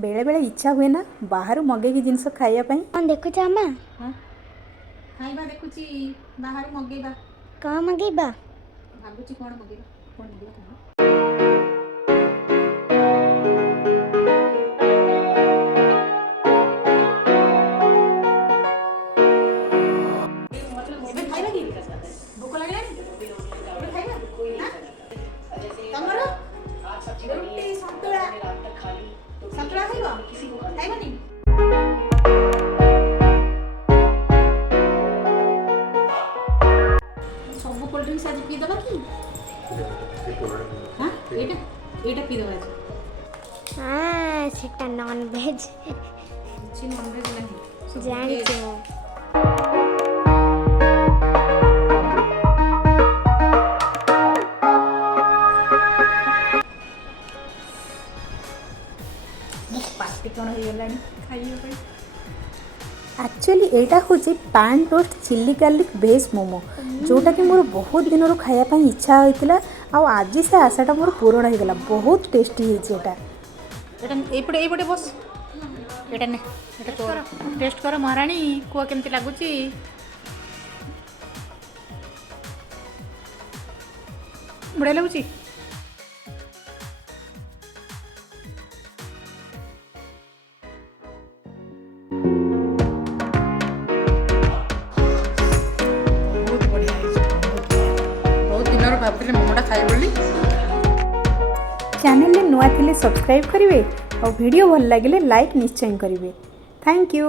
बेले बेले इच्छा हुए ना बाहर मगेगी जिनस खाइबा कौन देखुच अम्मा खाइबा देखुची बाहर मगेबा कौन मगेबा भाबुची कौन मगेबा कौन मगेबा भूख लगे तमर रुटी संतुला संतुला खाइबा खाइबानी सब कोल्ड ड्रिंक्स आज पी दबा कि हां एटा पी दबा आज हां सेटा नॉन वेज छी नॉन वेज नहीं जानी छो पार्टी कौन हो गलानी खाइयो एक्चुअली एटा हूँ पैन टोस्ट चिल्ली गार्लिक भेज मोमो जोटा कि मोर बहुत दिन खायापी इच्छा होता आज से आशाटा मोर पूरण होगा बहुत टेस्टी होता एपटे बस एटा ने टेस्ट कर महाराणी कुआ केमती लगुच बढ़िया लगुच भावुले मोमोटा खाए बोली चैनल नुआ थिले सब्सक्राइब करेंगे और वीडियो भल लगे लाइक निश्चय करेंगे। Thank you.